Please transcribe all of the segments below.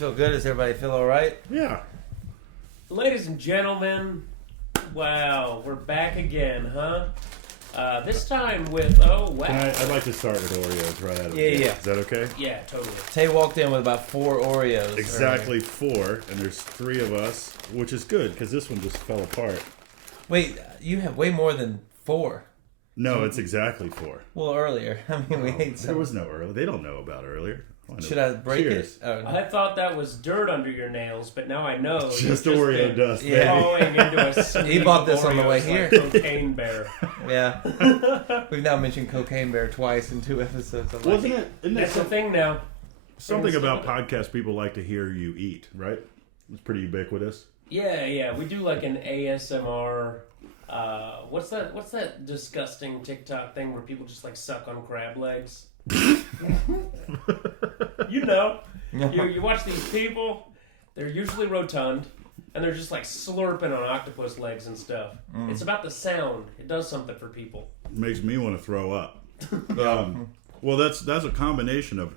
feel good. Does everybody feel all right? Yeah. Ladies and gentlemen, wow, we're back again, huh? This time with, I'd like to start with Oreos right out of the gate. Yeah. Is that okay? Yeah, totally. Tay walked in with about 4 Oreos. Exactly 4, and there's 3 of us, which is good, because this one just fell apart. Wait, you have way more than 4. No, it's exactly 4. Well, earlier. I mean, we ate There some. was no earlier. They don't know about earlier. Should I break Cheers. it? Oh, no. I thought that was dirt under your nails, but now I know. Just you've Oreo been dust, Yeah. Falling into a sleep He bought this of on the way Oreos here. like Cocaine Bear. Yeah. We've now mentioned Cocaine Bear twice in 2 episodes. I'm like, Wasn't it? Isn't That's that the thing now. something about podcast people like to hear you eat, right? It's pretty ubiquitous. Yeah, we do like an ASMR. What's that disgusting TikTok thing where people just like suck on crab legs? You know, you watch these people. They're usually rotund, and they're just like slurping on octopus legs and stuff. It's about the sound. It does something for people. It makes me want to throw up. Well, that's a combination of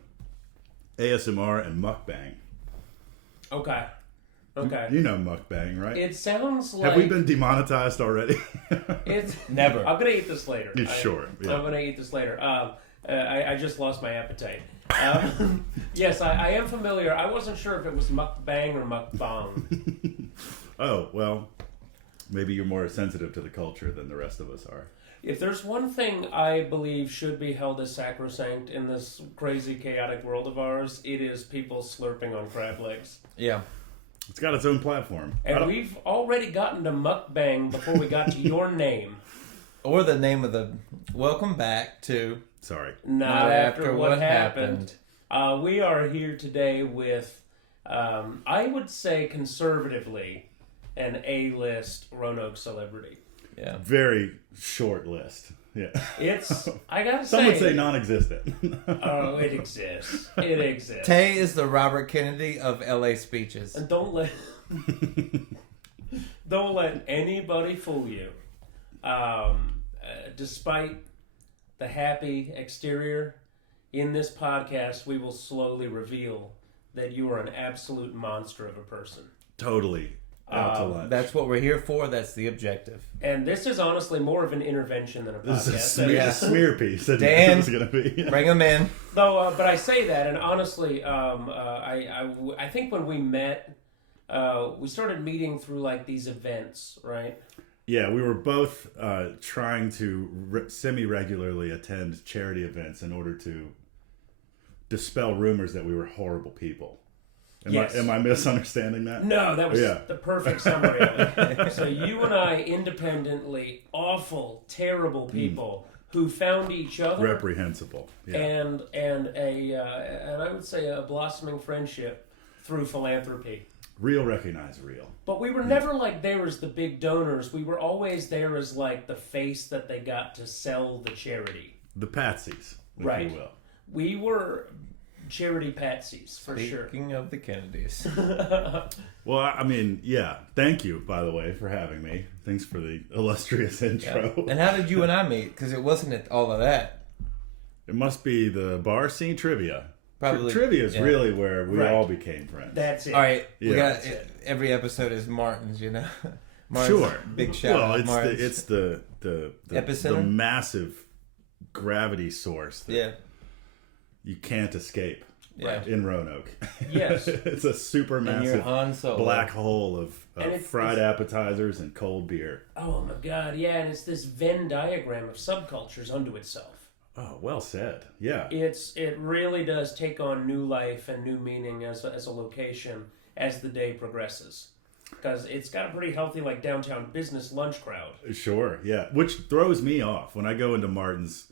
ASMR and mukbang. Okay. You know mukbang, right? It sounds like... Have we been demonetized already? It's Never. I'm gonna eat this later. Sure. Yeah. I'm gonna eat this later. I just lost my appetite. Yes, I am familiar. I wasn't sure if it was mukbang or mukbang. Oh, well, maybe you're more sensitive to the culture than the rest of us are. If there's one thing I believe should be held as sacrosanct in this crazy, chaotic world of ours, it is people slurping on crab legs. yeah. It's got its own platform. And we've already gotten to mukbang before we got to your name. Or the name of the... Welcome back to... Sorry. Not after what happened. We are here today with, I would say conservatively, an A-list Roanoke celebrity. Yeah. Very short list. Yeah. It's, I gotta say... Some would say non-existent. Oh, it exists. It exists. Tay is the Robert Kennedy of LA speeches. And don't let anybody fool you. Despite the happy exterior, in this podcast, we will slowly reveal that you are an absolute monster of a person. Totally. Out to lunch. That's what we're here for. That's the objective. And this is honestly more of an intervention than a podcast. This is a smear piece. That Dan, it's going to be. Bring him in. Though, but I say that, and honestly, I think when we met, we started meeting through like these events, right? Yeah, we were both trying to semi-regularly attend charity events in order to dispel rumors that we were horrible people. Am I misunderstanding that? No, that was the perfect summary of it. So you and I, independently awful, terrible people who found each other reprehensible, and I would say a blossoming friendship through philanthropy. Real recognize real. But we were never like there as the big donors. We were always there as like the face that they got to sell the charity. The patsies, if Right. you will. We were charity patsies, for sure. Speaking of the Kennedys. Well, I mean, yeah. Thank you, by the way, for having me. Thanks for the illustrious intro. Yeah. And how did you and I meet? Because it wasn't all of that. It must be the bar scene trivia. Probably. Trivia is really where we Right. all became friends. That's it. All right. We Yeah. got every episode is Martin's, you know. Martin's, Sure. Big shout well, out. it's Martin's. the Epicenter? the massive gravity source that Yeah. you can't escape Yeah. in Roanoke. Yes. It's a super And you're massive Han Solo. black hole of And it's- fried appetizers and cold beer. Oh my god, yeah, and it's this Venn diagram of subcultures unto itself. Oh, well said. Yeah. It really does take on new life and new meaning as a location as the day progresses. Because it's got a pretty healthy like downtown business lunch crowd. Sure, yeah. Which throws me off when I go into Martin's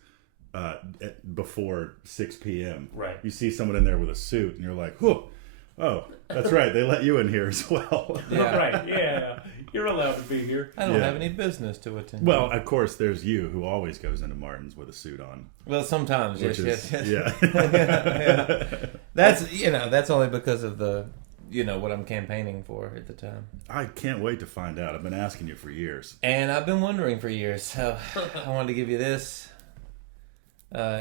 before 6 p.m. Right. You see someone in there with a suit, and you're like, whew. Oh, that's right. They let you in here as well. Yeah. Right, yeah. You're allowed to be here. I don't Yeah. have any business to attend. Well, of course, there's you who always goes into Martin's with a suit on. Well, sometimes, Which yes. yeah. Yeah. That's only because of what I'm campaigning for at the time. I can't wait to find out. I've been asking you for years. And I've been wondering for years. So I wanted to give you this.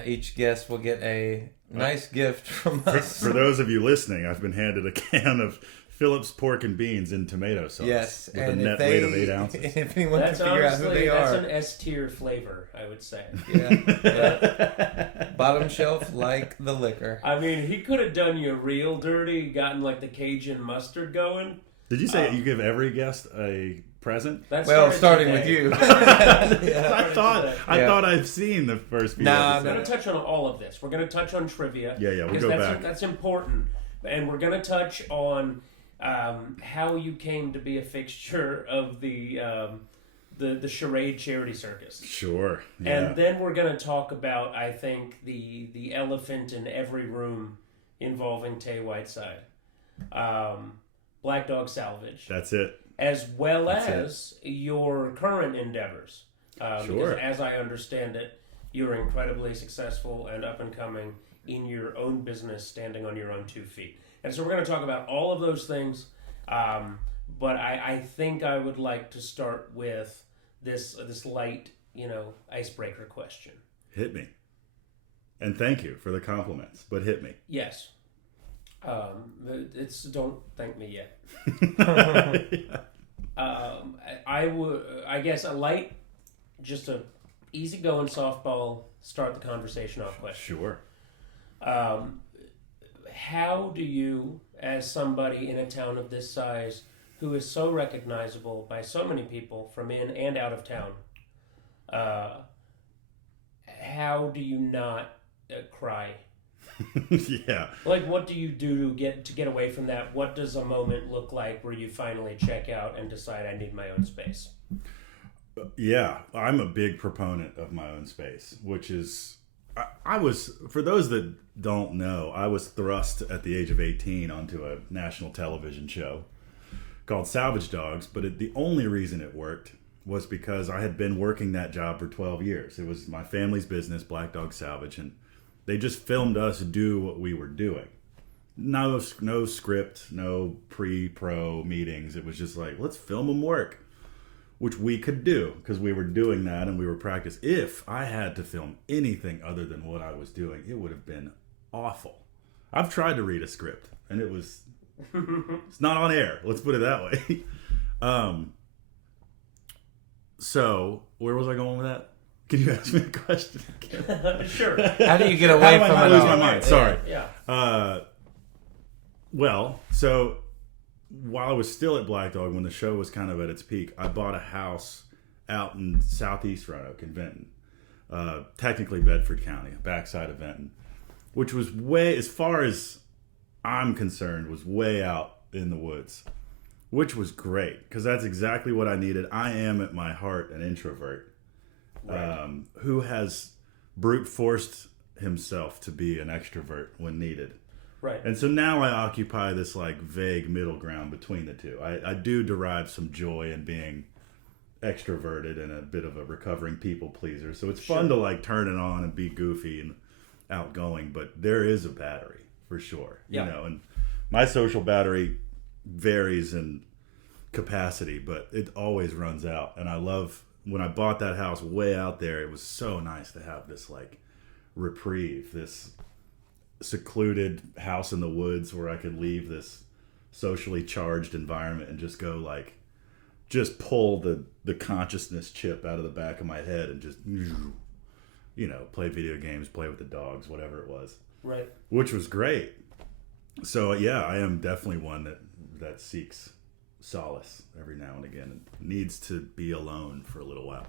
Each guest will get a nice gift from us. For those of you listening, I've been handed a can of Phillips pork and beans in tomato sauce. Yes, with and a net weight of 8 ounces. If anyone can figure out who they that's are, an S-tier flavor, I would say. Yeah. Bottom shelf like the liquor. I mean, he could have done you real dirty, gotten like the Cajun mustard going. Did you say you give every guest a present? Starting with you. I thought I've seen the first few episodes. We're going to touch on all of this. We're going to touch on trivia. Yeah, we'll go back. That's important. And we're going to touch on how you came to be a fixture of the charade charity circus. Sure. Yeah. And then we're going to talk about, I think, the elephant in every room involving Tay Whiteside. Black Dog Salvage. That's it. As well as your current endeavors. Because as I understand it, you're incredibly successful and up and coming in your own business, standing on your own 2 feet. And so we're going to talk about all of those things. But I think I would like to start with this light, icebreaker question. Hit me. And thank you for the compliments, but hit me. Yes. Don't thank me yet. I guess a light, just a easygoing softball, start the conversation off question. Sure. How do you, as somebody in a town of this size who is so recognizable by so many people from in and out of town, how do you not cry? Yeah. Like, what do you do to get away from that? What does a moment look like where you finally check out and decide I need my own space? Yeah, I'm a big proponent of my own space, which is, I was, for those that don't know, I was thrust at the age of 18 onto a national television show called Salvage Dogs, but the only reason it worked was because I had been working that job for 12 years. It was my family's business, Black Dog Salvage, and they just filmed us do what we were doing. No script, no pre-pro meetings. It was just like, let's film them work, which we could do because we were doing that and we were practiced. If I had to film anything other than what I was doing, it would have been awful. I've tried to read a script and it's not on air. Let's put it that way. So where was I going with that? Can you ask me a question again? Sure. How do you get away from it? I lose my mind. Sorry. Yeah. Well, so while I was still at Black Dog, when the show was kind of at its peak, I bought a house out in southeast Roanoke in Benton, technically Bedford County, backside of Benton, which was way, as far as I'm concerned, was way out in the woods, which was great because that's exactly what I needed. I am at my heart an introvert. Right. Who has brute forced himself to be an extrovert when needed. Right. And so now I occupy this like vague middle ground between the two. I do derive some joy in being extroverted and a bit of a recovering people pleaser. So it's fun to like turn it on and be goofy and outgoing, but there is a battery for sure. You know, and my social battery varies in capacity, but it always runs out. And I love when I bought that house way out there, it was so nice to have this like reprieve, this secluded house in the woods where I could leave this socially charged environment and just go like, just pull the consciousness chip out of the back of my head and just, play video games, play with the dogs, whatever it was. Right. Which was great. So yeah, I am definitely one that seeks solace every now and again and needs to be alone for a little while.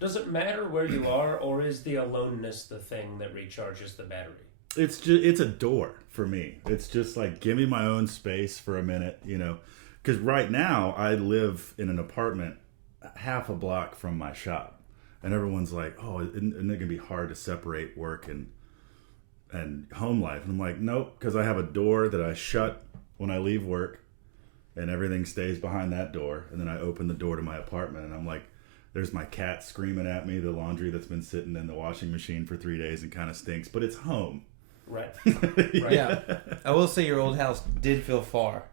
Does it matter where you are, or is the aloneness the thing that recharges the battery? It's a door for me. It's just like, give me my own space for a minute, because right now I live in an apartment half a block from my shop, and everyone's like, oh, isn't it gonna be hard to separate work and home life? And I'm like, nope, because I have a door that I shut when I leave work and everything stays behind that door, and then I open the door to my apartment and I'm like, there's my cat screaming at me, the laundry that's been sitting in the washing machine for 3 days and kind of stinks, but it's home. Right. Yeah. I will say your old house did feel far.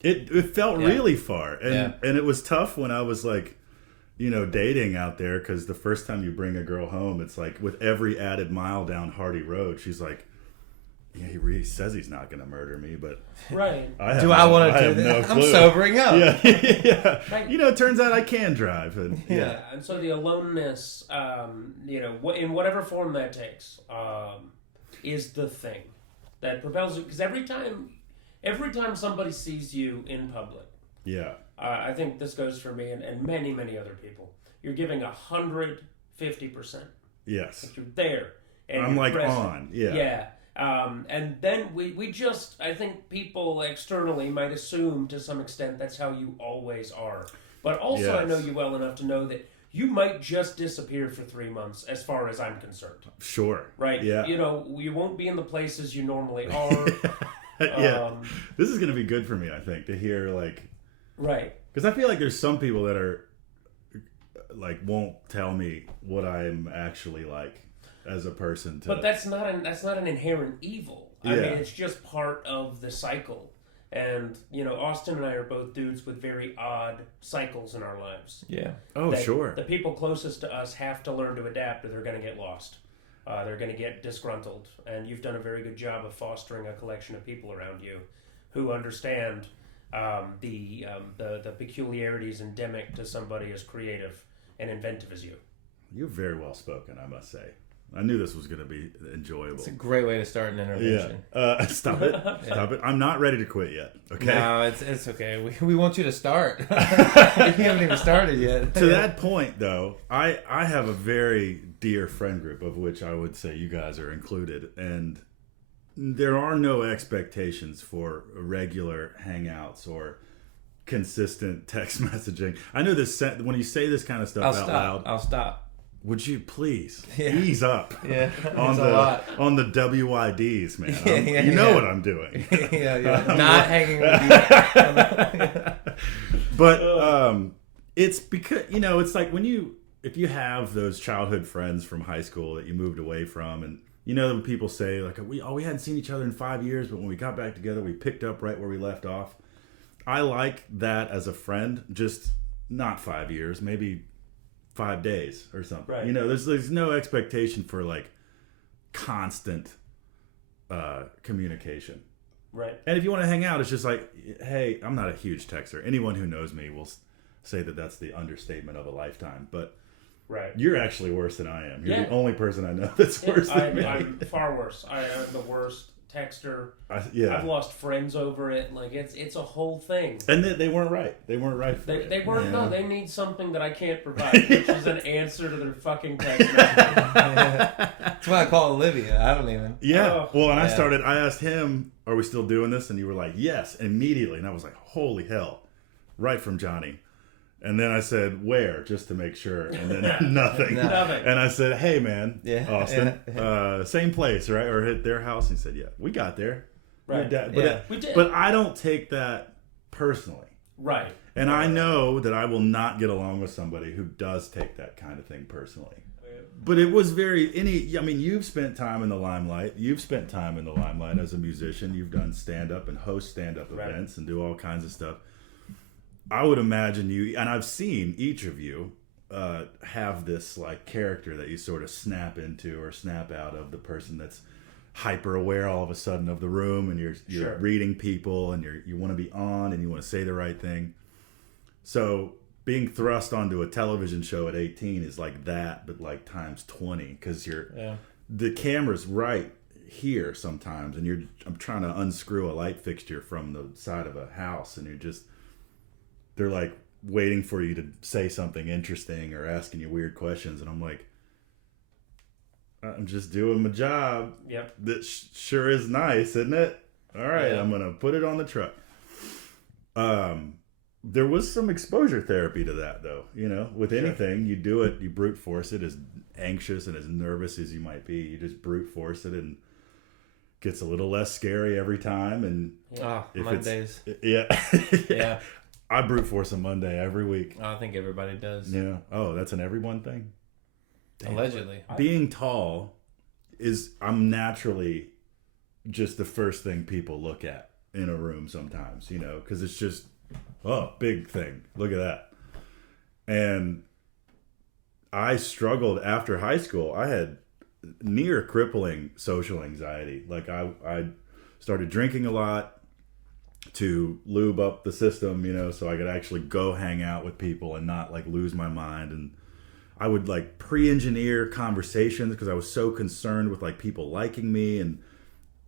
It felt really far, and it was tough when I was like dating out there, because the first time you bring a girl home, it's like with every added mile down Hardy Road, she's like, yeah, he really says he's not going to murder me, but right. I want to do that? I'm sobering up. Yeah, yeah. Right. It turns out I can drive. And, yeah. And so the aloneness, in whatever form that takes, is the thing that propels it. Because every time somebody sees you in public, yeah, I think this goes for me and many, many other people. You're giving 150%. yes, Like you're there. And I'm like present. on. Yeah. Yeah. And then we just, I think people externally might assume to some extent that's how you always are. But also I know you well enough to know that you might just disappear for 3 months as far as I'm concerned. Sure. Right? Yeah. You won't be in the places you normally are. Yeah. This is going to be good for me, I think, to hear like... Right. Because I feel like there's some people that are like won't tell me what I'm actually like as a person. But that's not an inherent evil. I mean, it's just part of the cycle. And, Austin and I are both dudes with very odd cycles in our lives. Yeah. Oh, sure. The people closest to us have to learn to adapt or they're going to get lost. They're going to get disgruntled. And you've done a very good job of fostering a collection of people around you who understand the peculiarities endemic to somebody as creative and inventive as you. You're very well spoken, I must say. I knew this was going to be enjoyable. It's a great way to start an intervention. Yeah. Stop it. Stop it. I'm not ready to quit yet. Okay. No, it's okay. We want you to start. We haven't even started yet. To that point, though, I have a very dear friend group, of which I would say you guys are included, and there are no expectations for regular hangouts or consistent text messaging. I know this. When you say this kind of stuff out loud, I'll stop. Would you please ease up on the WIDs, man? You know what I'm doing. Not hanging with you. But it's because it's like if you have those childhood friends from high school that you moved away from, and when people say like we hadn't seen each other in 5 years, but when we got back together, we picked up right where we left off. I like that as a friend, just not 5 years, maybe 5 days or something. Right. There's no expectation for like constant communication. Right. And if you want to hang out, it's just like, hey, I'm not a huge texter. Anyone who knows me will say that that's the understatement of a lifetime. But you're actually worse than I am. You're the only person I know that's worse than me. I'm far worse. I am the worst texter. I've lost friends over it. Like it's a whole thing. And they weren't right. They weren't right for They weren't. Yeah. No, they need something that I can't provide, which is an answer to their fucking text message. That's why I call Olivia. I don't even. Yeah. Well, and I asked him, "Are we still doing this?" And you were like, "Yes," immediately. And I was like, "Holy hell!" Right from Johnny. And then I said, "Where?" just to make sure. And then nothing. Nothing. And I said, "Hey, man, Austin, same place, right? Or at their house?" And he said, "Yeah, we got there." Right. We did. But I don't take that personally. Right. And I know that I will not get along with somebody who does take that kind of thing personally. But it was you've spent time in the limelight. You've spent time in the limelight as a musician. You've done stand-up and host stand-up events and do all kinds of stuff. I would imagine you, and I've seen each of you have this like character that you sort of snap into or snap out of, the person that's hyper aware all of a sudden of the room, and you're reading people, and you want to be on, and you want to say the right thing. So being thrust onto a television show at 18 is like that, but like times 20, because the camera's right here sometimes, and I'm trying to unscrew a light fixture from the side of a house, and they're like waiting for you to say something interesting or asking you weird questions, and I'm like, I'm just doing my job. Yep. That sure is nice, isn't it? All right, I'm gonna put it on the truck. There was some exposure therapy to that, though. With anything, you do it, you brute force it. As anxious and as nervous as you might be, you just brute force it, and it gets a little less scary every time. And Mondays. Yeah. I brute force a Monday every week. I think everybody does. Yeah. Oh, that's an everyone thing? Damn. Allegedly. Being tall I'm naturally just the first thing people look at in a room sometimes, because it's just, big thing. Look at that. And I struggled after high school. I had near crippling social anxiety. Like I started drinking a lot to lube up the system, you know, so I could actually go hang out with people and not like lose my mind. And I would like pre-engineer conversations because I was so concerned with like people liking me and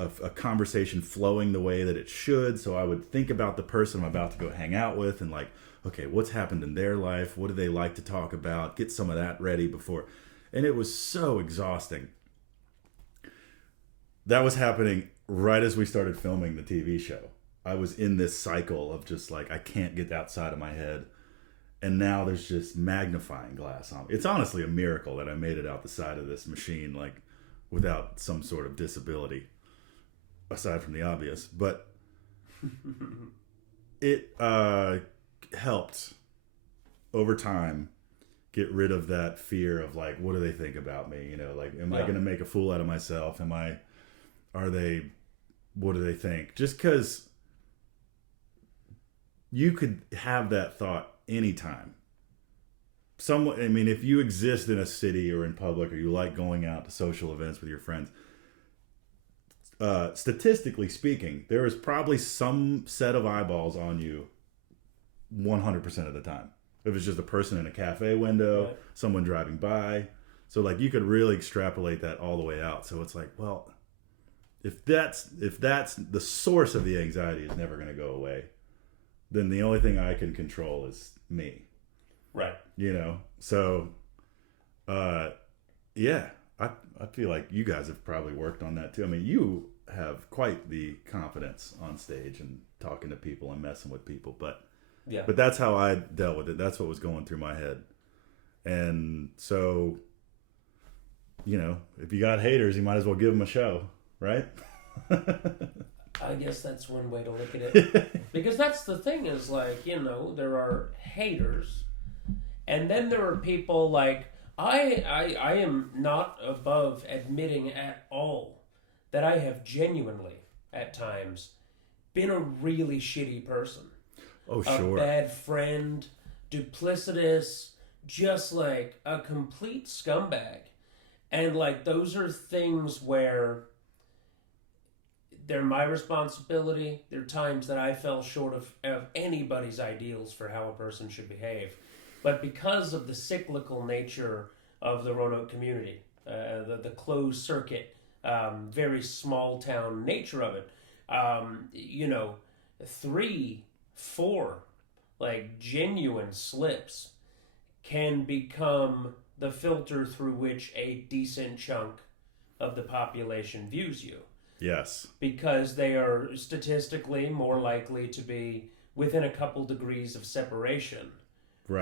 a conversation flowing the way that it should. So I would think about the person I'm about to go hang out with and like, okay, what's happened in their life? What do they like to talk about? Get some of that ready before. And it was so exhausting. That was happening right as we started filming the TV show. I was in this cycle of just like, I can't get outside of my head. And now there's just magnifying glass on. It's honestly a miracle that I made it out the side of this machine, like without some sort of disability, aside from the obvious. But it helped over time get rid of that fear of like, what do they think about me? You know, like, am I going to make a fool out of myself? What do they think? Just because you could have that thought anytime. If you exist in a city or in public, or you like going out to social events with your friends, statistically speaking, there is probably some set of eyeballs on you 100% of the time. If it's just a person in a cafe window, right. Someone driving by. So like you could really extrapolate that all the way out. So it's like, well, if that's the source of the anxiety is never going to go away, then the only thing I can control is me. Right. You know? So, yeah, I feel like you guys have probably worked on that too. I mean, you have quite the confidence on stage and talking to people and messing with people, but that's how I dealt with it. That's what was going through my head. And so, you know, if you got haters, you might as well give them a show, right? I guess that's one way to look at it. Because that's the thing is like, you know, there are haters, and then there are people like, I am not above admitting at all that I have genuinely, at times, been a really shitty person. Oh, sure. A bad friend, duplicitous, just like a complete scumbag. And like, those are things where they're my responsibility. There are times that I fell short of anybody's ideals for how a person should behave. But because of the cyclical nature of the Roanoke community, the closed circuit, very small town nature of it, you know, 3-4 like genuine slips can become the filter through which a decent chunk of the population views you. Yes. Because they are statistically more likely to be within a couple degrees of separation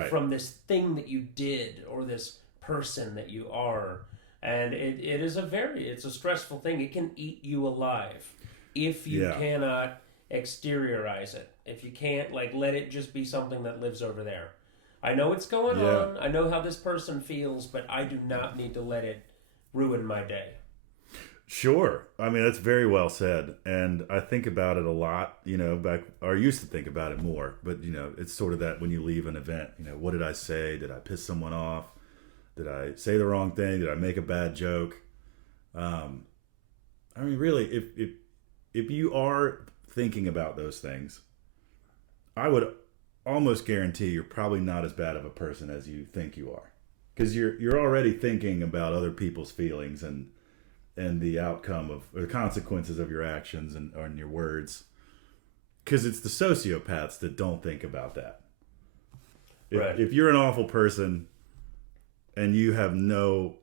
from this thing that you did or this person that you are. And it's a stressful thing. It can eat you alive if you cannot exteriorize it. If you can't like let it just be something that lives over there. I know what's going on. I know how this person feels, but I do not need to let it ruin my day. Sure. I mean, that's very well said. And I think about it a lot, you know, I used to think about it more, but you know, it's sort of that when you leave an event, you know, what did I say? Did I piss someone off? Did I say the wrong thing? Did I make a bad joke? I mean, really, if you are thinking about those things, I would almost guarantee you're probably not as bad of a person as you think you are, because you're already thinking about other people's feelings and the outcome of or the consequences of your actions and your words, because it's the sociopaths that don't think about that. If you're an awful person and you have no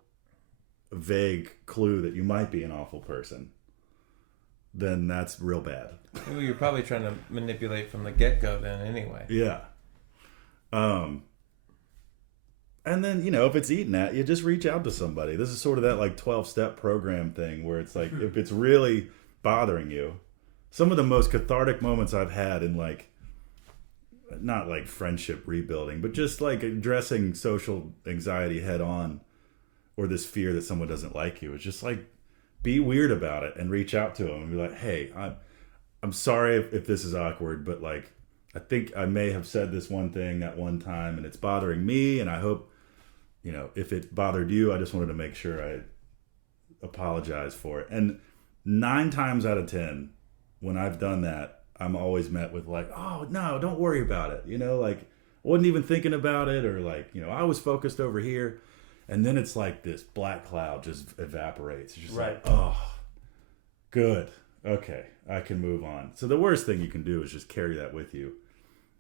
vague clue that you might be an awful person, then that's real bad. Well, you're probably trying to manipulate from the get-go then anyway. Yeah. And then, you know, if it's eating at you, just reach out to somebody. This is sort of that like 12-step program thing where it's like, if it's really bothering you, some of the most cathartic moments I've had in like, not like friendship rebuilding, but just like addressing social anxiety head on, or this fear that someone doesn't like you, is just like, be weird about it and reach out to them and be like, hey, I'm sorry if this is awkward, but like, I think I may have said this one thing at one time and it's bothering me, and I hope if it bothered you, I just wanted to make sure I apologize for it. And 9 times out of 10, when I've done that, I'm always met with like, oh, no, don't worry about it. Like, wasn't even thinking about it, or like, I was focused over here. And then it's like this black cloud just evaporates. It's just like, oh, good. Okay, I can move on. So the worst thing you can do is just carry that with you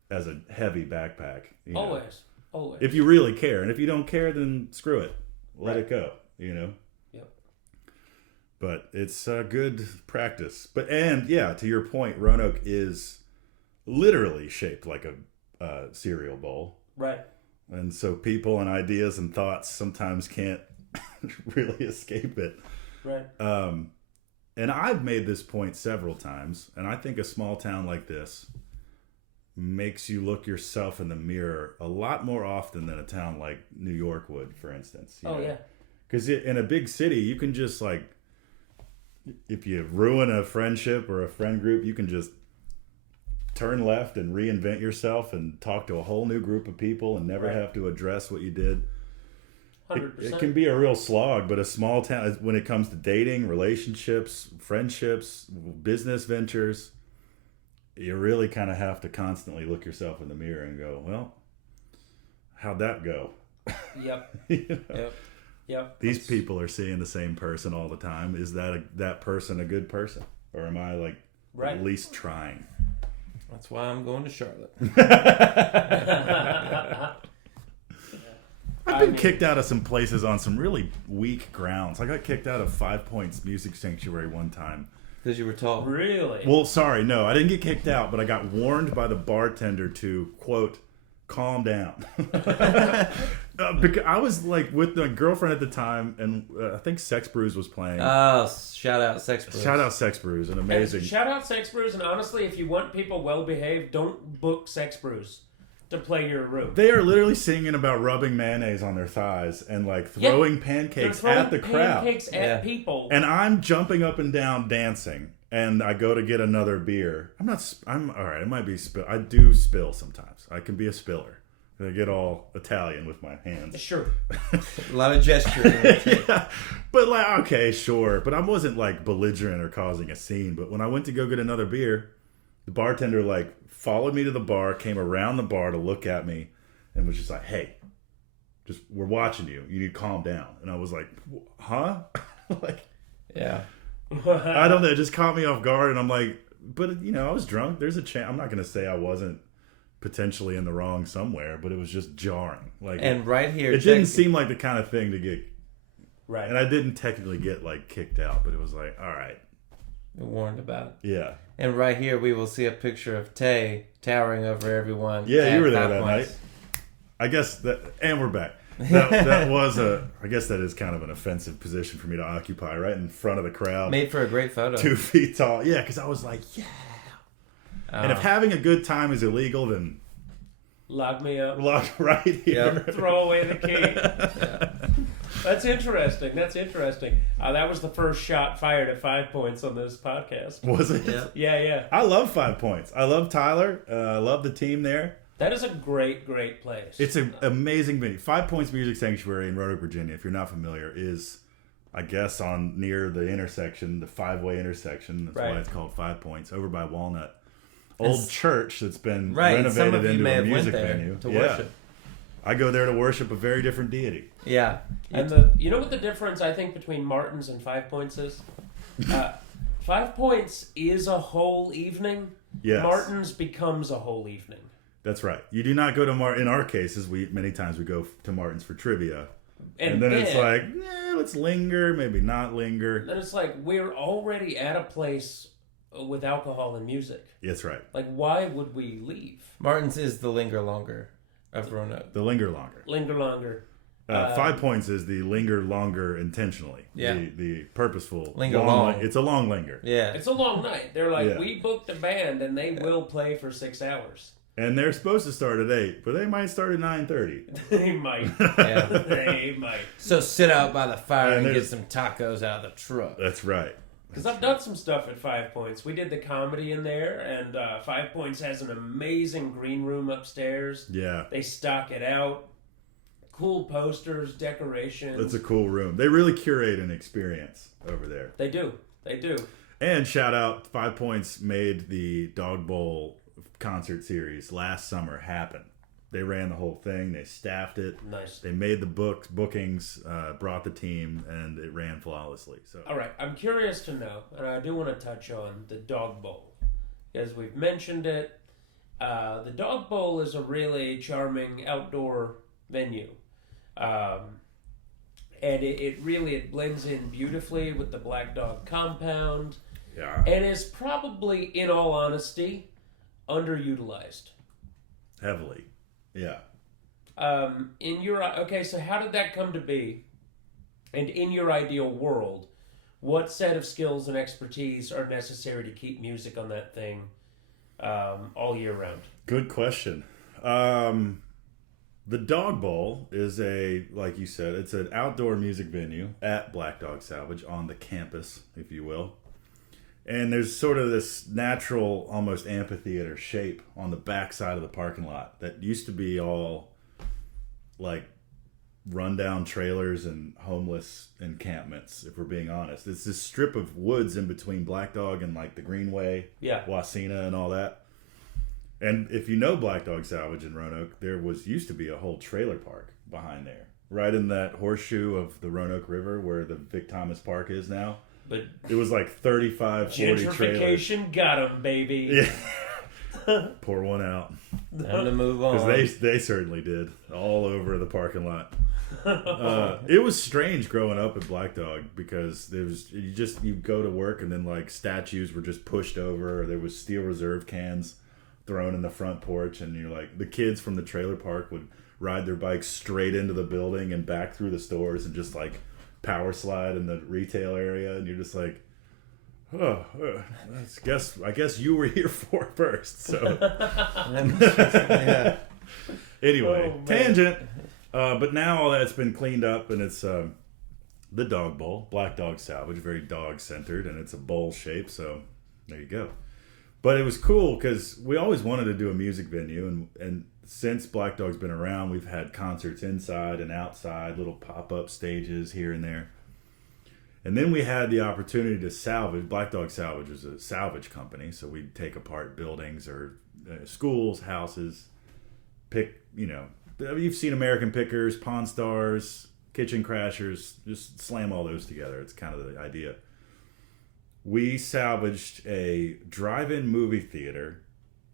as a heavy backpack. Always. If you really care. And if you don't care, then screw it. Let it go, Yep. But it's good practice. To your point, Roanoke is literally shaped like a cereal bowl. Right. And so people and ideas and thoughts sometimes can't really escape it. Right. And I've made this point several times, and I think a small town like this makes you look yourself in the mirror a lot more often than a town like New York would, for instance. Yeah. Because in a big city, you can just like, if you ruin a friendship or a friend group, you can just turn left and reinvent yourself and talk to a whole new group of people and never have to address what you did. 100%. It can be a real slog, but a small town, when it comes to dating, relationships, friendships, business ventures, you really kind of have to constantly look yourself in the mirror and go, well, how'd that go? Yep. Yep. These people are seeing the same person all the time. Is that person a good person? Or am I like at least trying? That's why I'm going to Charlotte. I've been kicked out of some places on some really weak grounds. I got kicked out of 5 Points Music Sanctuary one time. Because you were tall. Really? Well, sorry, no. I didn't get kicked out, but I got warned by the bartender to, quote, calm down. Because I was like with my girlfriend at the time, and I think Sex Brews was playing. Oh, shout out Sex Brews. Shout out Sex Brews, an amazing. And shout out Sex Brews, and honestly, if you want people well behaved, don't book Sex Brews to play your room. They are literally singing about rubbing mayonnaise on their thighs and like throwing pancakes at the crowd. Pancakes at people. And I'm jumping up and down dancing. And I go to get another beer. I'm all right. It might be spill. I do spill sometimes. I can be a spiller. I get all Italian with my hands. Sure. A lot of gesturing. Yeah. But like, okay, sure. But I wasn't like belligerent or causing a scene. But when I went to go get another beer, the bartender like followed me to the bar, came around the bar to look at me, and was just like, "Hey, we're watching you. You need to calm down." And I was like, "Huh?" Like, yeah. I don't know. It just caught me off guard, and I'm like, but I was drunk. There's a chance. I'm not going to say I wasn't potentially in the wrong somewhere, but it was just jarring. Like, and right here, it didn't seem like the kind of thing to get. Right. And I didn't technically get like kicked out, but it was like, all right. Warned about. Yeah. And right here, we will see a picture of Tay towering over everyone. Yeah, you were there that night. I guess that, and we're back. That was I guess that is kind of an offensive position for me to occupy, right in front of the crowd. Made for a great photo. 2 feet tall. Yeah, because I was like, yeah. And if having a good time is illegal, then lock me up. Lock right here. Yep. Throw away the key. Yeah. That's interesting. That was the first shot fired at 5 Points on this podcast. Was it? Yeah. I love 5 Points. I love Tyler. I love the team there. That is a great place. It's an amazing venue. 5 Points Music Sanctuary in Roanoke, Virginia, if you're not familiar, is, I guess, near the intersection, the 5-way intersection. That's why it's called 5 Points, over by Walnut. Old church that's been renovated into a music venue. To worship. I go there to worship a very different deity. Yeah. And you know what the difference, I think, between Martin's and 5 Points is? 5 Points is a whole evening. Yes. Martin's becomes a whole evening. That's right. You do not go to in our cases, many times we go to Martin's for trivia. And then it's like, let's linger, maybe not linger. Then it's like, we're already at a place with alcohol and music. That's right. Like, why would we leave? Martin's is the linger longer of Roanoke. The linger longer. Linger longer. 5 Points is the linger longer intentionally. Yeah. The purposeful. Linger long. It's a long linger. Yeah. It's a long night. They're like, we booked a band and they will play for 6 hours. And they're supposed to start at 8, but they might start at 9:30. They might. Yeah. They might. So sit out by the fire and get some tacos out of the truck. That's right. Because I've done some stuff at 5 Points. We did the comedy in there, and 5 Points has an amazing green room upstairs. Yeah. They stock it out. cool posters, decorations. It's a cool room. They really curate an experience over there. They do. And shout out, 5 Points made the Dog Bowl concert series last summer happen. They ran the whole thing. They staffed it. Nice. They made the bookings, brought the team, and it ran flawlessly. So, all right, I'm curious to know, and I do want to touch on the Dog Bowl, because we've mentioned it. The Dog Bowl is a really charming outdoor venue, and it really blends in beautifully with the Black Dog compound. Yeah. And is probably, in all honesty, underutilized. Heavily. Yeah. So how did that come to be? And in your ideal world, what set of skills and expertise are necessary to keep music on that thing all year round? Good question. The Dog Bowl is like you said, it's an outdoor music venue at Black Dog Salvage on the campus, if you will. And there's sort of this natural, almost amphitheater shape on the back side of the parking lot that used to be all like rundown trailers and homeless encampments, if we're being honest. It's this strip of woods in between Black Dog and like the Greenway, Wasena and all that. And if you know Black Dog Salvage in Roanoke, there used to be a whole trailer park behind there, right in that horseshoe of the Roanoke River where the Vic Thomas Park is now. But it was like 35, 40 trailers. Gentrification got them, baby. Yeah. Pour one out. Time to move on. Because they certainly did. All over the parking lot. It was strange growing up at Black Dog because you go to work and then like statues were just pushed over, or there was Steel Reserve cans thrown in the front porch, and you're like, the kids from the trailer park would ride their bikes straight into the building and back through the stores and just like power slide in the retail area, and you're just like, I guess you were here first. So Yeah. Anyway, tangent. But now all that's been cleaned up, and it's the Dog Bowl, Black Dog Salvage, very dog centered, and it's a bowl shape. So there you go. But it was cool because we always wanted to do a music venue, and since Black Dog's been around, we've had concerts inside and outside, little pop-up stages here and there. And then we had the opportunity to salvage. Black Dog Salvage was a salvage company, so we'd take apart buildings or schools, houses, you've seen American Pickers, Pawn Stars, Kitchen Crashers, just slam all those together. It's kind of the idea. We salvaged a drive-in movie theater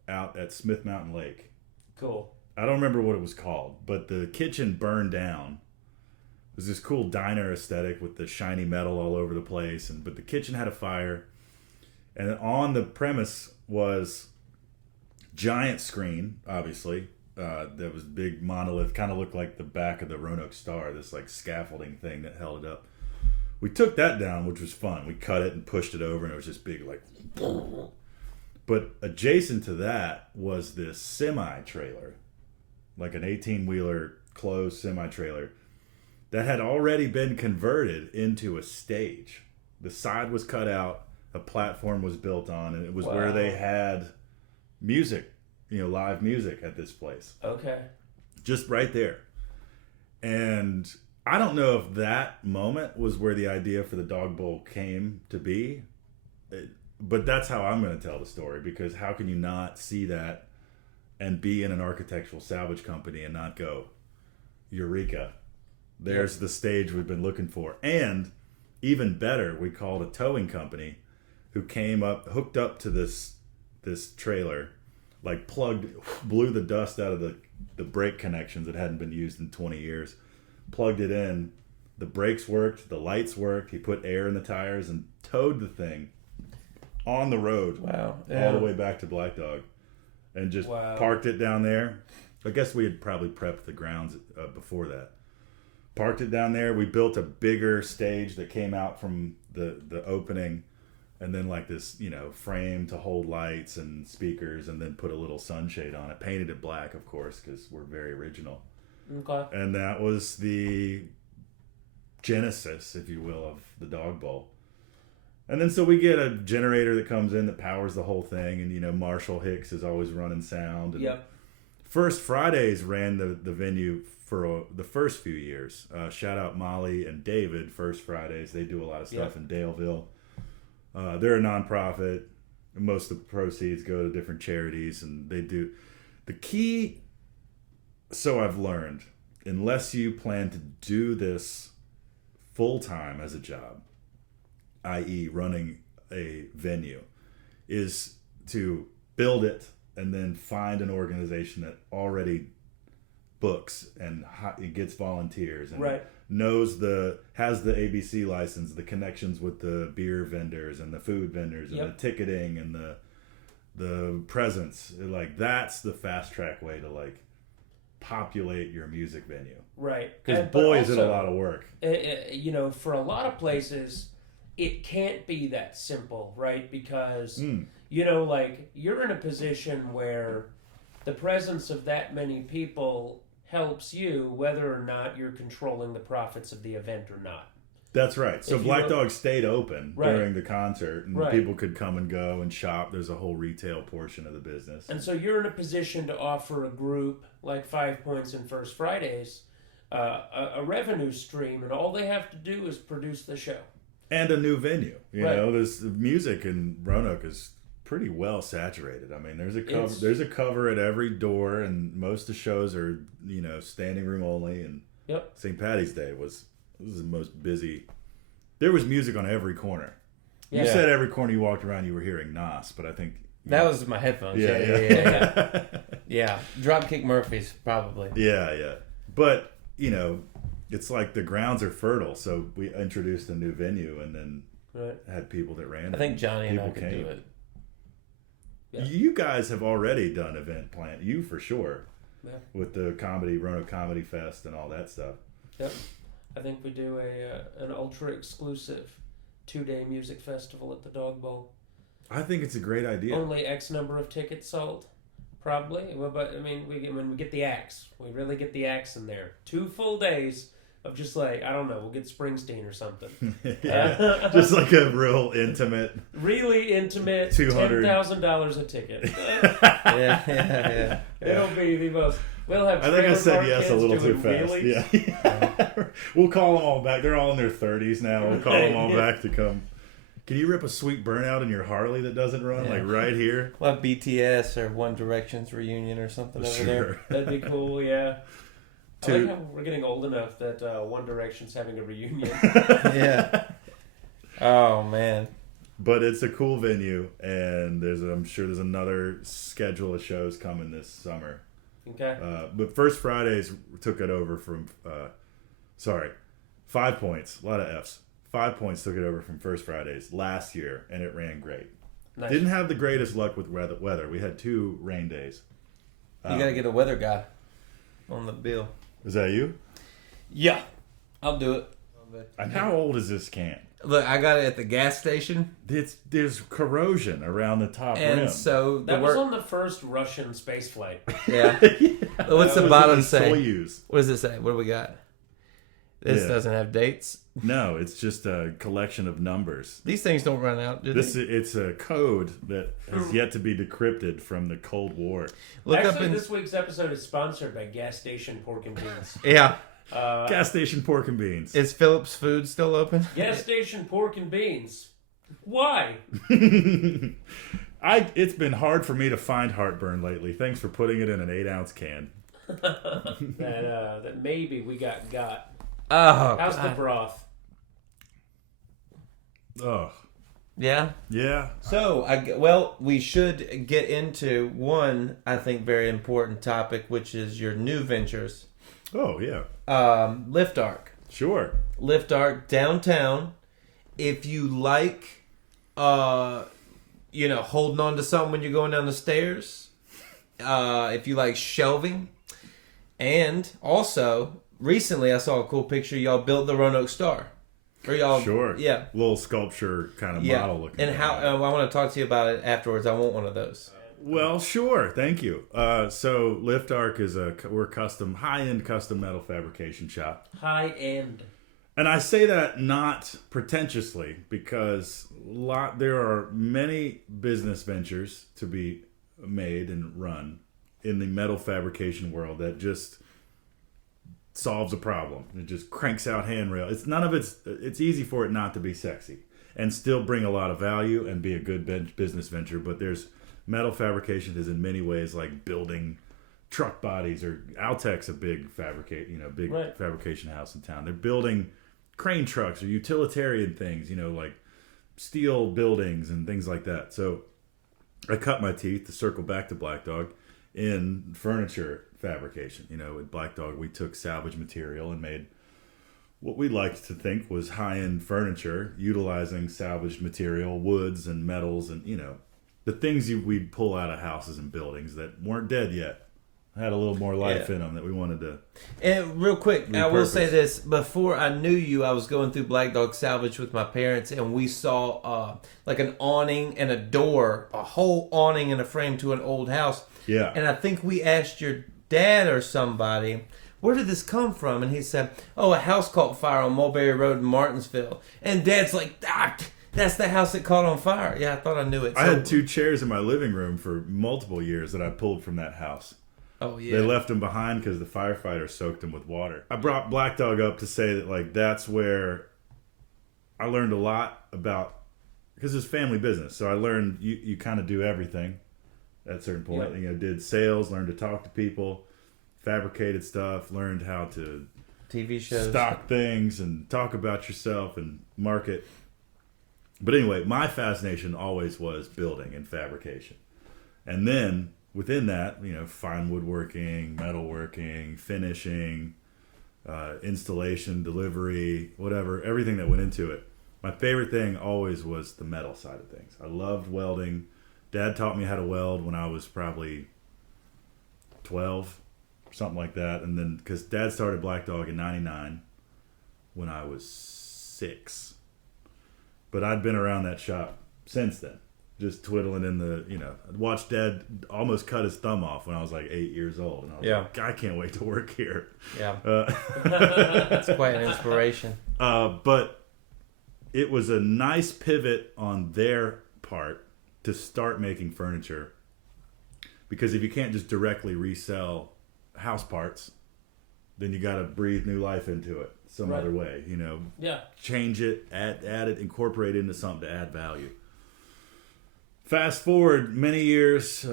out at Smith Mountain Lake. Cool. I don't remember what it was called, but the kitchen burned down. It was this cool diner aesthetic with the shiny metal all over the place, but the kitchen had a fire, and on the premise was giant screen, obviously. That was big monolith, kind of looked like the back of the Roanoke Star, this like scaffolding thing that held it up. We took that down, which was fun. We cut it and pushed it over, and it was just big, like. But adjacent to that was this semi-trailer, like an 18-wheeler closed semi-trailer that had already been converted into a stage. The side was cut out, a platform was built on, and it was where they had music, live music at this place. Okay. Just right there. And I don't know if that moment was where the idea for the Dog Bowl came to be, but that's how I'm going to tell the story, because how can you not see that and be in an architectural salvage company and not go, Eureka, there's the stage we've been looking for. And even better, we called a towing company who came up, hooked up to this trailer, like blew the dust out of the brake connections that hadn't been used in 20 years, plugged it in, the brakes worked, the lights worked, he put air in the tires and towed the thing on the road all the way back to Black Dog, and just parked it down there. I guess we had probably prepped the grounds before that. Parked it down there. We built a bigger stage that came out from the opening, and then like this, frame to hold lights and speakers, and then put a little sunshade on it. Painted it black, of course, because we're very original. Okay. And that was the genesis, if you will, of the Dog Bowl. And then so we get a generator that comes in that powers the whole thing, and Marshall Hicks is always running sound. And First Fridays ran the venue for the first few years. Shout out Molly and David, First Fridays. They do a lot of stuff in Daleville. They're a nonprofit. Most of the proceeds go to different charities, and they do. The key, so I've learned, unless you plan to do this full-time as a job, i.e. running a venue, is to build it and then find an organization that already books and it gets volunteers and has the ABC license, the connections with the beer vendors and the food vendors and the ticketing and the presence. Like, that's the fast track way to like populate your music venue. Right. Because boy, is it a lot of work. You know, for a lot of places, it can't be that simple, right? Because, you know, like, you're in a position where the presence of that many people helps you whether or not you're controlling the profits of the event or not. That's right. So Black Dog stayed open during the concert, and people could come and go and shop. There's a whole retail portion of the business. And so you're in a position to offer a group like 5 Points and First Fridays a revenue stream, and all they have to do is produce the show. And a new venue. You know, this music in Roanoke is pretty well saturated. I mean, there's a cover at every door, and most of the shows are, you know, standing room only. And St. Patty's Day was the most busy. There was music on every corner. Yeah. You said every corner you walked around, you were hearing Nawh, but I think that was my headphones. Yeah. Dropkick Murphys, probably. Yeah. But you know, it's like the grounds are fertile, so we introduced a new venue and then had people that ran it. I think Johnny and I could do it. Yeah. You guys have already done event plan. You for sure. Yeah. With the Roanoke Comedy Fest and all that stuff. Yep. I think we do an ultra exclusive 2-day music festival at the Dog Bowl. I think it's a great idea. Only X number of tickets sold, probably. Well, but I mean, when we get the acts, we really get the acts in there. 2 full days of just like, I don't know, we'll get Springsteen or something. Just like a real intimate. Really intimate, $10,000 a ticket. Yeah. It'll be the most. We'll have. I think I said yes a little too fast. Wheelies. Yeah. We'll call them all back. They're all in their 30s now. We'll call them all back to come. Can you rip a sweet burnout in your Harley that doesn't run, like right here? Well, BTS or One Direction's reunion or something over there. That'd be cool, yeah. I like how we're getting old enough that One Direction's having a reunion. Yeah. Oh, man. But it's a cool venue, and I'm sure there's another schedule of shows coming this summer. Okay. But First Fridays took it over from, 5 Points, a lot of F's. 5 Points took it over from First Fridays last year, and it ran great. Nice. Didn't have the greatest luck with weather. We had 2 rain days. You got to get a weather guy on the bill. Is that you? Yeah. I'll do it. And how old is this can? Look, I got it at the gas station. There's corrosion around the top rim. And so that was on the first Russian space flight. Yeah. What's the bottom say? Soyuz. What does it say? What do we got? This doesn't have dates. No, it's just a collection of numbers. These things don't run out, do they? It's a code that has yet to be decrypted from the Cold War. This week's episode is sponsored by Gas Station Pork and Beans. Yeah. Gas Station Pork and Beans. Is Phillips Food still open? Gas Station Pork and Beans. Why? It's been hard for me to find heartburn lately. Thanks for putting it in an 8-ounce can. that maybe we got. Oh, how's the broth? Oh, yeah. So we should get into one, I think, very important topic, which is your new ventures. Oh yeah. Lift Arc. Sure. Lift Arc downtown. If you like, holding on to something when you're going down the stairs. If you like shelving, and also. Recently, I saw a cool picture. Y'all built the Roanoke Star. Or y'all, sure. Yeah. Little sculpture kind of model looking. And how? I want to talk to you about it afterwards. I want one of those. Well, sure. Thank you. So Lift Arc is we're high-end custom metal fabrication shop. High-end. And I say that not pretentiously because there are many business ventures to be made and run in the metal fabrication world that just solves a problem. It just cranks out handrail. It's easy for it not to be sexy and still bring a lot of value and be a good business venture. But there's metal fabrication is in many ways like building truck bodies, or Altec's a big fabrication house in town. They're building crane trucks or utilitarian things, like steel buildings and things like that. So I cut my teeth, to circle back to Black Dog, in furniture fabrication. With Black Dog, we took salvage material and made what we liked to think was high-end furniture, utilizing salvaged material, woods and metals, and the things we'd pull out of houses and buildings that weren't dead yet, had a little more life in them that we wanted to. And real quick, repurpose. I will say this: before I knew you, I was going through Black Dog Salvage with my parents, and we saw like an awning and a door, a whole awning and a frame to an old house. Yeah. And I think we asked your dad or somebody, where did this come from? And he said, oh, a house caught fire on Mulberry Road in Martinsville. And Dad's like, that's the house that caught on fire. Yeah, I thought I knew it. I had 2 chairs in my living room for multiple years that I pulled from that house. Oh, yeah. They left them behind because the firefighters soaked them with water. I brought Black Dog up to say that, that's where I learned a lot about, because it's family business. So I learned you kind of do everything at a certain point. Yep. Did sales, learned to talk to people, fabricated stuff, learned how to TV shows, stock things, and talk about yourself and market. But anyway, my fascination always was building and fabrication. And then within that, fine woodworking, metalworking, finishing, installation, delivery, whatever, everything that went into it. My favorite thing always was the metal side of things. I loved welding. Dad taught me how to weld when I was probably 12, something like that. And then, because Dad started Black Dog in 99 when I was 6. But I'd been around that shop since then. Just twiddling in the, I'd watched Dad almost cut his thumb off when I was like 8 years old. And I was like, I can't wait to work here. Yeah. That's quite an inspiration. But it was a nice pivot on their part to start making furniture. Because if you can't just directly resell house parts, then you got to breathe new life into it some other way, Yeah. Change it, add it, incorporate it into something to add value. Fast forward many years,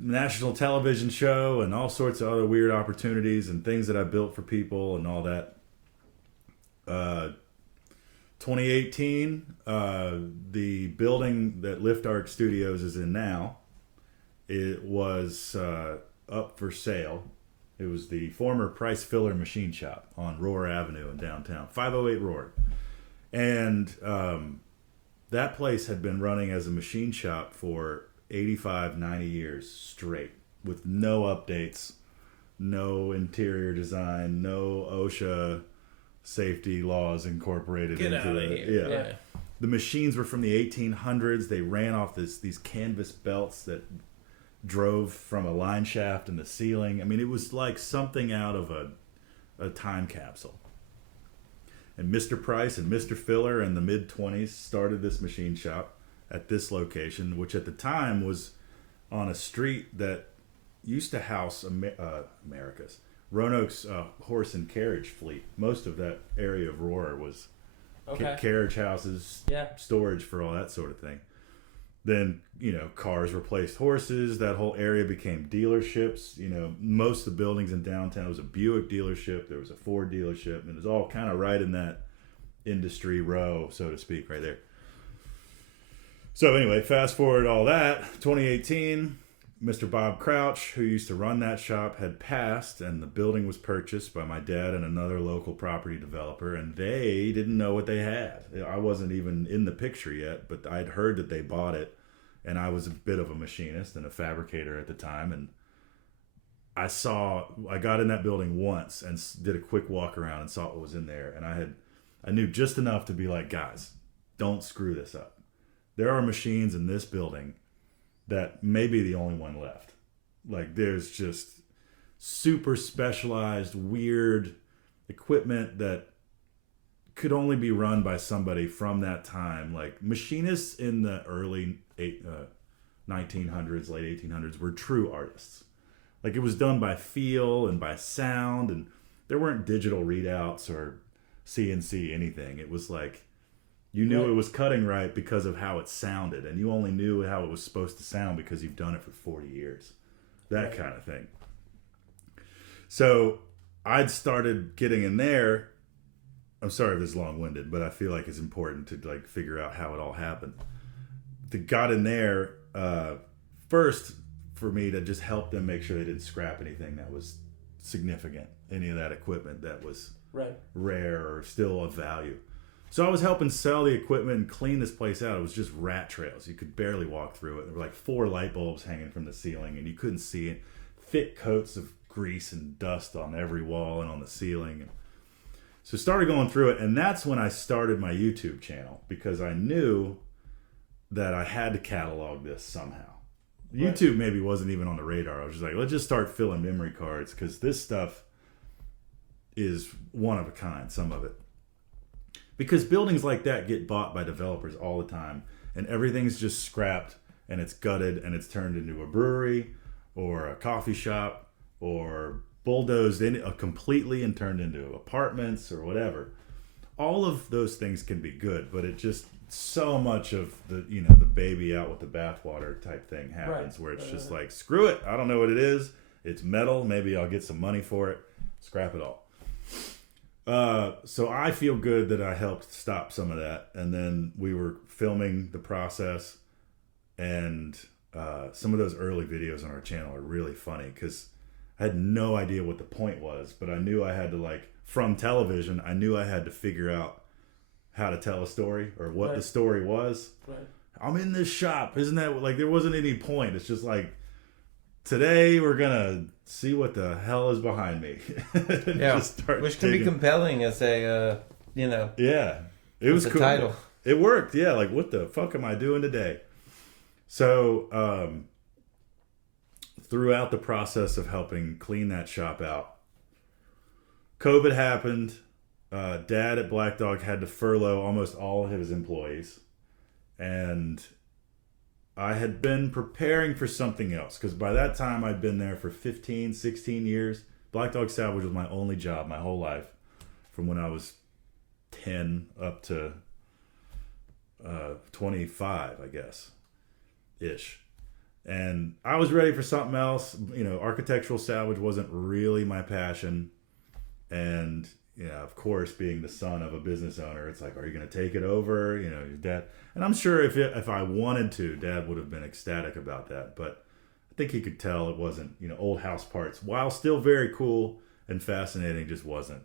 national television show and all sorts of other weird opportunities and things that I built for people and all that. 2018, the building that Lift Arc Studios is in now, it was up for sale. It was the former Price Filler Machine Shop on Roar Avenue in downtown, 508 Roar. And that place had been running as a machine shop for 85, 90 years straight, with no updates, no interior design, no OSHA safety laws incorporated Get into out of it. here. Yeah. The machines were from the 1800s. They ran off these canvas belts that drove from a line shaft in the ceiling. I mean, it was like something out of a time capsule. And Mr. Price and Mr. Filler in the mid-20s started this machine shop at this location, which at the time was on a street that used to house America's Roanoke's horse and carriage fleet. Most of that area of Roar was carriage houses, storage for all that sort of thing. Then, cars replaced horses. That whole area became dealerships. Most of the buildings in downtown was a Buick dealership. There was a Ford dealership. And it was all kind of right in that industry row, so to speak, right there. So anyway, fast forward all that. 2018, Mr. Bob Crouch, who used to run that shop, had passed, and the building was purchased by my dad and another local property developer, and they didn't know what they had. I wasn't even in the picture yet, but I'd heard that they bought it, and I was a bit of a machinist and a fabricator at the time, and I got in that building once and did a quick walk around and saw what was in there, and I knew just enough to be like, guys, don't screw this up. There are machines in this building that may be the only one left. Like, there's just super specialized, weird equipment that could only be run by somebody from that time. Like, machinists in the early 1900s, late 1800s were true artists. Like it was done by feel and by sound, and there weren't digital readouts or CNC anything. It was like you knew it was cutting right because of how it sounded, and you only knew how it was supposed to sound because you've done it for 40 years. That kind of thing. So I'd started getting in there. I'm sorry if this is long-winded, but I feel like it's important to like figure out how it all happened. Got in there first for me to just help them make sure they didn't scrap anything that was significant, any of that equipment that was rare or still of value. So I was helping sell the equipment and clean this place out. It was just rat trails. You could barely walk through it. There were like 4 light bulbs hanging from the ceiling, and you couldn't see it. Thick coats of grease and dust on every wall and on the ceiling. So started going through it, and that's when I started my YouTube channel, because I knew that I had to catalog this somehow. YouTube maybe wasn't even on the radar. I was just like, let's just start filling memory cards, because this stuff is one of a kind, some of it. Because buildings like that get bought by developers all the time, and everything's just scrapped, and it's gutted, and it's turned into a brewery or a coffee shop, or bulldozed in completely and turned into apartments or whatever. All of those things can be good, but it just so much of the the baby out with the bathwater type thing happens, where it's just like, screw it, I don't know what it is. It's metal. Maybe I'll get some money for it. Scrap it all. So I feel good that I helped stop some of that. And then we were filming the process, and some of those early videos on our channel are really funny because I had no idea what the point was, but I knew I had to, like, from television, I knew I had to figure out how to tell a story or what the story was. I'm in this shop. Isn't that, like, there wasn't any point. It's just like, today we're going to see what the hell is behind me. Which can be compelling as a, Yeah. It was cool. Title. It worked. Yeah. Like, what the fuck am I doing today? So, throughout the process of helping clean that shop out, COVID happened. Dad at Black Dog had to furlough almost all of his employees. And I had been preparing for something else, because by that time I'd been there for 15, 16 years. Black Dog Salvage was my only job my whole life, from when I was 10 up to 25, I guess, ish. And I was ready for something else. Architectural salvage wasn't really my passion. And, of course, being the son of a business owner, it's like, are you going to take it over? Your dad. And I'm sure if I wanted to, Dad would have been ecstatic about that. But I think he could tell it wasn't, old house parts, while still very cool and fascinating, just wasn't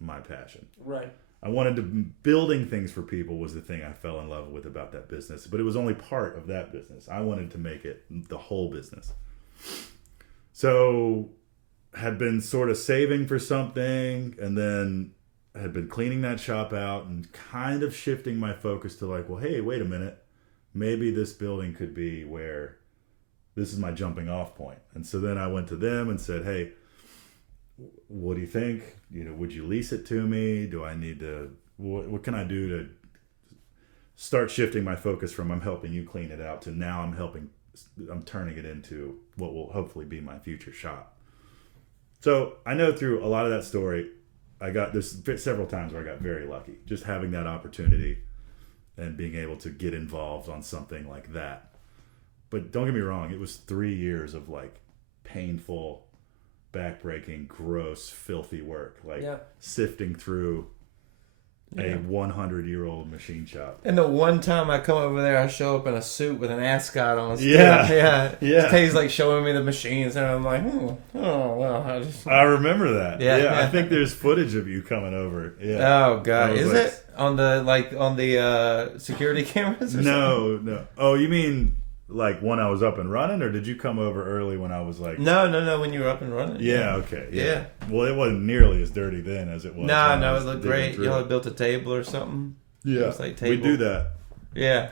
my passion. Right. I wanted to, building things for people was the thing I fell in love with about that business. But it was only part of that business. I wanted to make it the whole business. So had been sort of saving for something, and then had been cleaning that shop out and kind of shifting my focus to like, well, hey, wait a minute. Maybe this building could be where this is my jumping off point. And so then I went to them and said, hey, what do you think? Would you lease it to me? Do I need to, what can I do to start shifting my focus from I'm helping you clean it out to now I'm turning it into what will hopefully be my future shop. So I know through a lot of that story, I got this several times where I got very lucky, just having that opportunity and being able to get involved on something like that. But don't get me wrong, it was 3 years of like painful, backbreaking, gross, filthy work, sifting through a 100-year-old machine shop. And the one time I come over there, I show up in a suit with an ascot on. Yeah. Tay's like showing me the machines, and I'm like, I remember that. Yeah. I think there's footage of you coming over. Yeah. Oh God, is like, it on the security cameras? No. Oh, you mean like when I was up and running, or did you come over early when I was like? No. When you were up and running. Yeah. Okay. Yeah. Well, it wasn't nearly as dirty then as it was. No, it looked great. Y'all had built a table or something. Yeah. We do that. Yeah.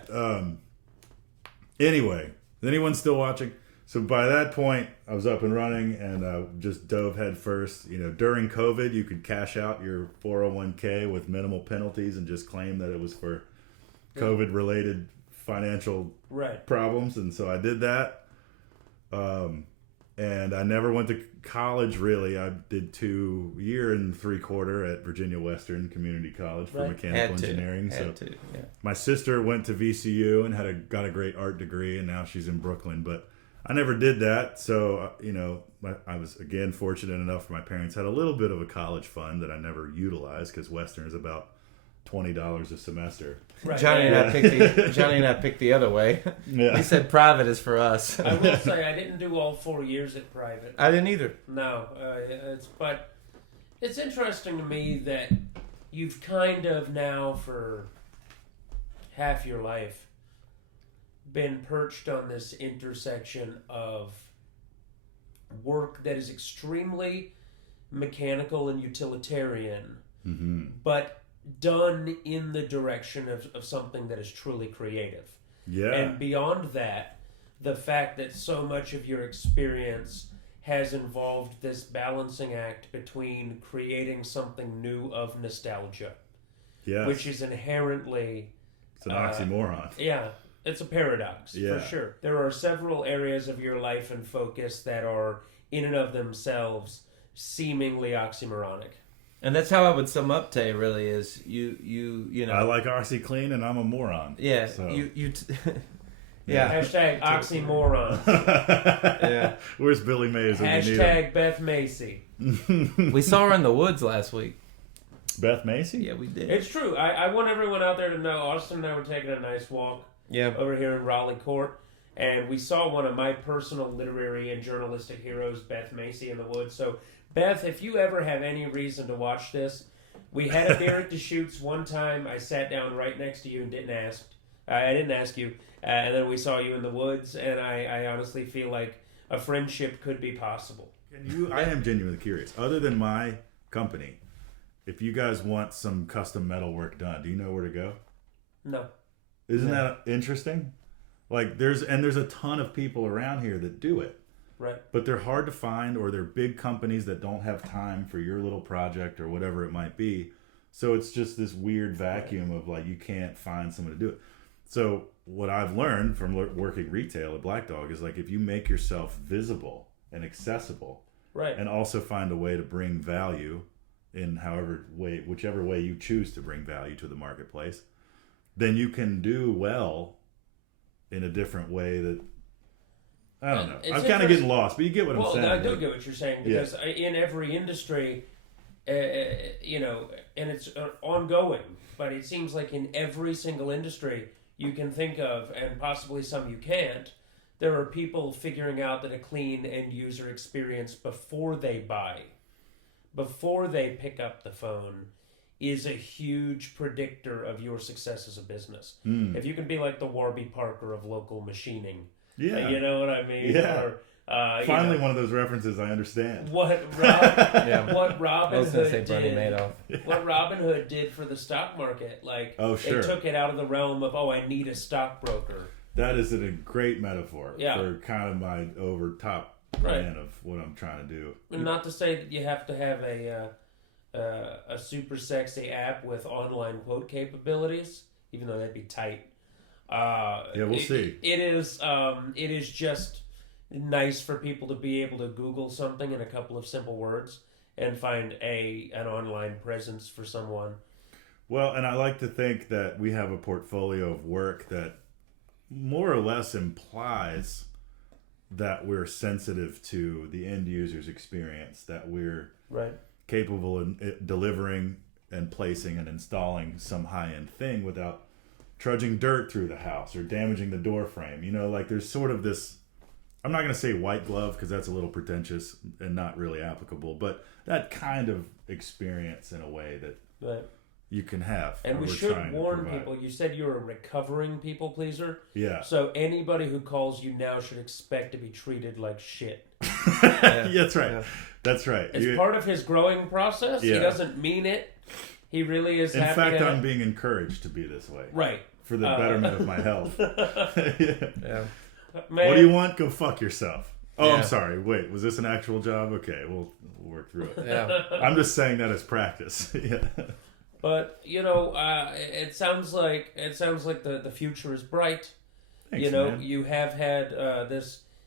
Anyway, is anyone still watching? So by that point, I was up and running, and just dove head first. During COVID, you could cash out your 401k with minimal penalties and just claim that it was for COVID-related financial problems, and so I did that. And I never went to college, really. I did 2 years and 3/4 at Virginia Western Community College for mechanical engineering. My sister went to VCU and got a great art degree, and now she's in Brooklyn. But I never did that. So, I was, again, fortunate enough my parents had a little bit of a college fund that I never utilized because Western is about $20 a semester. Right. Johnny and I picked the other way. Yeah. He said private is for us. I will say I didn't do all 4 years at private. I didn't either. No, but it's interesting to me that you've kind of now for half your life been perched on this intersection of work that is extremely mechanical and utilitarian, but done in the direction of something that is truly creative. Yeah. And beyond that, the fact that so much of your experience has involved this balancing act between creating something new of nostalgia. Yes. Which is inherently... It's an oxymoron. Yeah. It's a paradox, for sure. There are several areas of your life and focus that are, in and of themselves, seemingly oxymoronic. And that's how I would sum up Tay. Really, is you know. I like OxyClean, and I'm a moron. Yeah, so. Yeah. Hashtag oxymoron. Yeah. Where's Billy Mays? Hashtag Beth Macy. We saw her in the woods last week. Beth Macy? Yeah, we did. It's true. I want everyone out there to know Austin and I were taking a nice walk over here in Raleigh Court, and we saw one of my personal literary and journalistic heroes, Beth Macy, in the woods. So, Beth, if you ever have any reason to watch this, we had a beer at Deschutes one time. I sat down right next to you and didn't ask. I didn't ask you. And then we saw you in the woods, and I honestly feel like a friendship could be possible. I am genuinely curious. Other than my company, if you guys want some custom metal work done, do you know where to go? No. Isn't that interesting? Like there's a ton of people around here that do it. Right. But they're hard to find, or they're big companies that don't have time for your little project or whatever it might be. So it's just this weird vacuum of like you can't find someone to do it. So what I've learned from working retail at Black Dog is like if you make yourself visible and accessible, right, and also find a way to bring value in whichever way you choose to bring value to the marketplace, then you can do well in a different way that I don't know. I'm kind of getting lost, but you get what I'm saying. Well, I do get what you're saying because in every industry, and it's ongoing, but it seems like in every single industry you can think of, and possibly some you can't, there are people figuring out that a clean end user experience before they buy, before they pick up the phone, is a huge predictor of your success as a business. If you can be like the Warby Parker of local machining, you know what I mean? Yeah. Or, finally, one of those references I understand. What Robin Hood did for the stock market, like they took it out of the realm of I need a stockbroker. That is a great metaphor for kind of my over top plan of what I'm trying to do. And not to say that you have to have a super sexy app with online quote capabilities, even though that'd be tight. We'll see. It is just nice for people to be able to Google something in a couple of simple words and find an online presence for someone. Well, and I like to think that we have a portfolio of work that more or less implies that we're sensitive to the end user's experience, that we're capable of delivering and placing and installing some high-end thing without trudging dirt through the house or damaging the door frame. Like there's sort of this, I'm not going to say white glove because that's a little pretentious and not really applicable, but that kind of experience in a way that you can have. And we should warn people, you said you're a recovering people pleaser. Yeah. So anybody who calls you now should expect to be treated like shit. That's right. Yeah. That's right. It's part of his growing process. Yeah. He doesn't mean it. He really is happy. In fact, I'm being encouraged to be this way. Right. For the betterment of my health. Yeah. Man. What do you want? Go fuck yourself. Oh, I'm sorry. Wait, was this an actual job? Okay, we'll work through it. Yeah. I'm just saying that as practice. Yeah. But it sounds like the future is bright. Thanks, man. You have had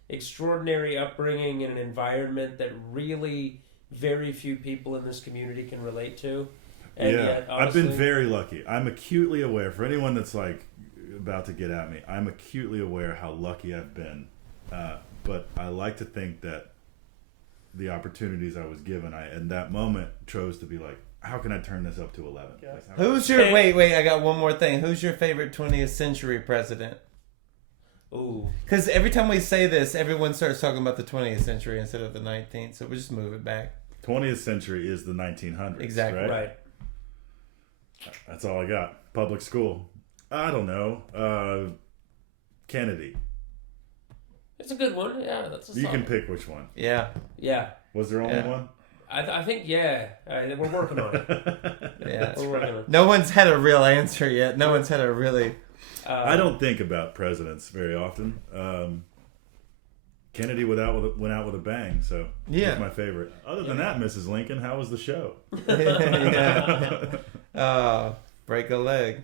extraordinary upbringing in an environment that really very few people in this community can relate to. And yet, honestly, I've been very lucky. I'm acutely aware, for anyone that's like about to get at me, I'm acutely aware how lucky I've been. But I like to think that the opportunities I was given, I in that moment chose to be like, how can I turn this up to 11? Yeah. Like, Who's your wait? I got one more thing. Who's your favorite 20th century president? Ooh, Because every time we say this, everyone starts talking about the 20th century instead of the 19th. So we'll just move it back. 20th century is the 1900s. Exactly. right. That's all I got. Public school. I don't know. Kennedy. It's a good one. Yeah, that's a You solid. can pick which one. Yeah. Yeah. Was there only one? I think, yeah. We're working on it. Yeah. We're working on it. No one's had a real answer yet. No one's had a really. I don't think about presidents very often. Kennedy went out with a bang, so Yeah. he's my favorite. Other than that, Mrs. Lincoln, how was the show? Yeah. Break a leg.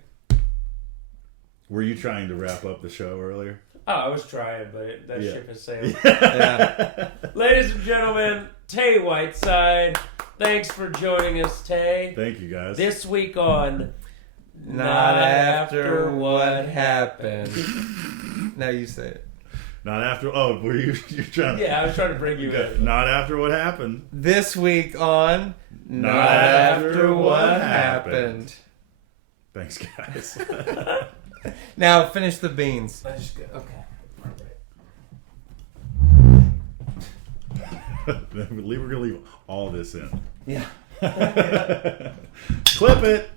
Were you trying to wrap up the show earlier? Oh, I was trying, but that Yeah. ship has sailed. Yeah. Ladies and gentlemen, Tay Whiteside. Thanks for joining us, Tay. Thank you, guys. This week on Not after what happened. Now you say it. Not after. Oh, were you're trying to? Yeah, I was trying to bring you in. Not after what happened. This week on Not after what happened. Thanks, guys. Now finish the beans. I just go. Okay. We're gonna leave all this in. Yeah. Clip it.